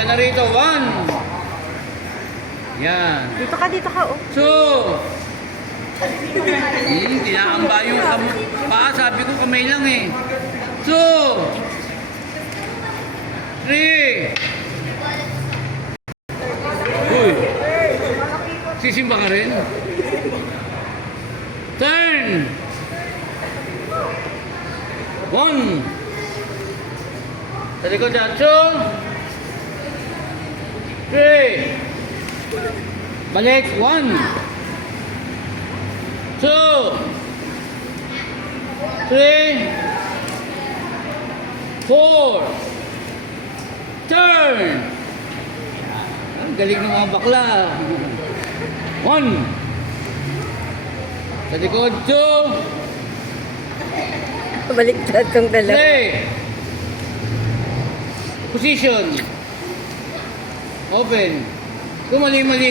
ka na rito. 1. Yan. Dito ka, oh. 2. Tinakamba yung paa. Sabi ko kamay lang eh. 2. 3. Uy. Sisimba ka rin. Turn. 1. Sa likod na. 2. 3. Balik. 1. 2. 3. 4. Turn. Ang galing ng mga bakla. 1. Sa likod. 2. Baliktad tong dalawa. 3. Position. Open. Kung mali-mali